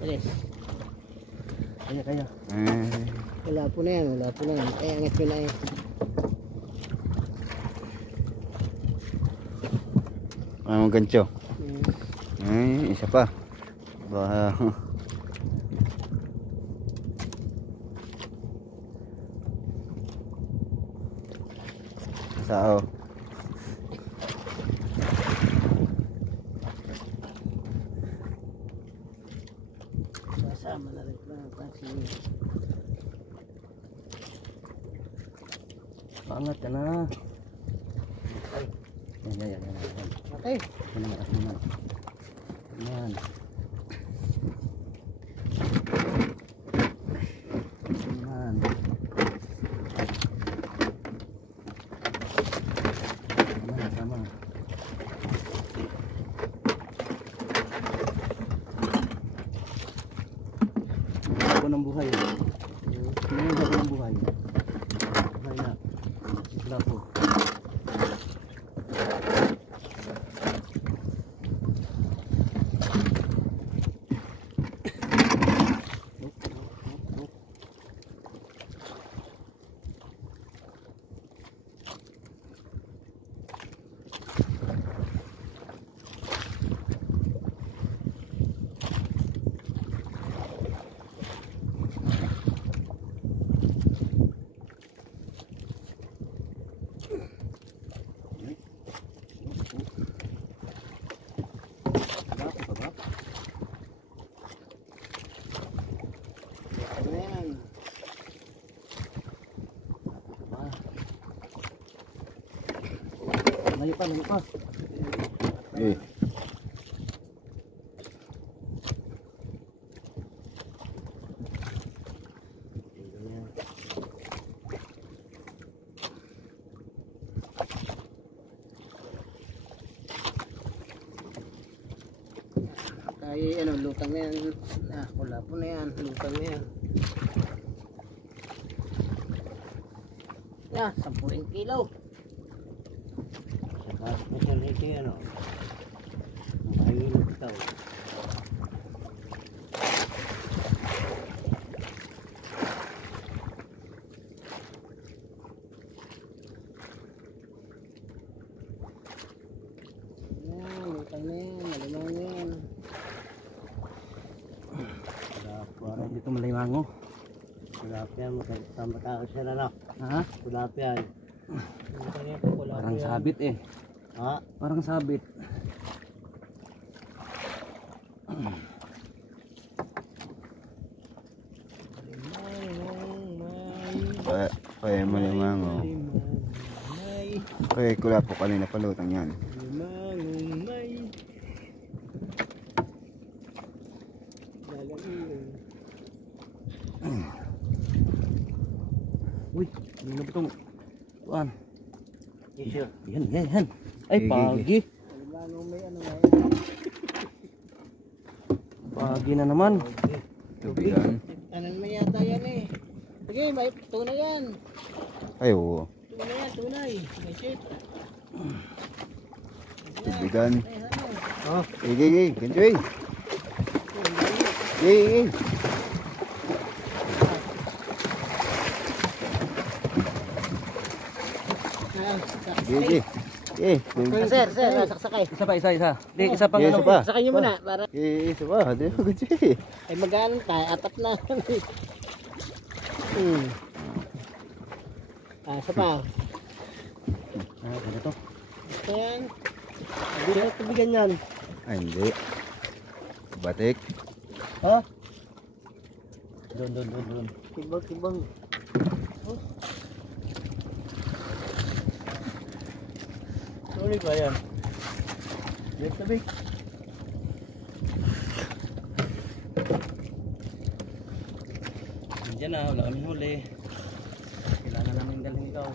Alis. Kaya. Wala po na yan. Ay, angat ko na eh. Anong gancho? Isa pa. Bah. Sao? Kasama na rin pa kasi Angat ka na. Ay. Yan. okay. Yan. Sama. Ako ng buhay. Ngayon ako ng buhay. Buhay na. Isla po. Malayo pa. Eh. Ay, lutang na yan. Wala po na yan. Lutang na yan. 10 kilo. Special ito yan o. Makahilog ito. Lutang na yan. Malimang na yan. Parang dito malimango. Tilapia, matao siya na. Ha? Tilapia. Parang sabit eh. Ha? Parang sabit. Kaya malimango. Kaya kula po kanina palutang yan. Uy, hindi na ba itong kuhaan? T-shirt. Yan. Ay, pagi. Pagi na naman. Tubigan. Tanan mo yata yan eh. Sige, may tunay yan. Ay, oo. Tunay. May ship. Tubigan. Oh. Gigi. Ganchoy. Gigi. Gigi. Sir, saksakay. Isa. Di, isa pang Isa ano pa. Sakay nyo muna. Para... Isa pa. Di mo ganchoy. Ay magkano tayo? Apat na. Isa pa. Ganito. Ayan. Hindi na tubigan yan. Ay, hindi. Batik. Ha? Doon. Tibang. Sorry ba yan? Yes, sabik. Diyan na, wala kami huli. Kailangan namin dalhin ikaw.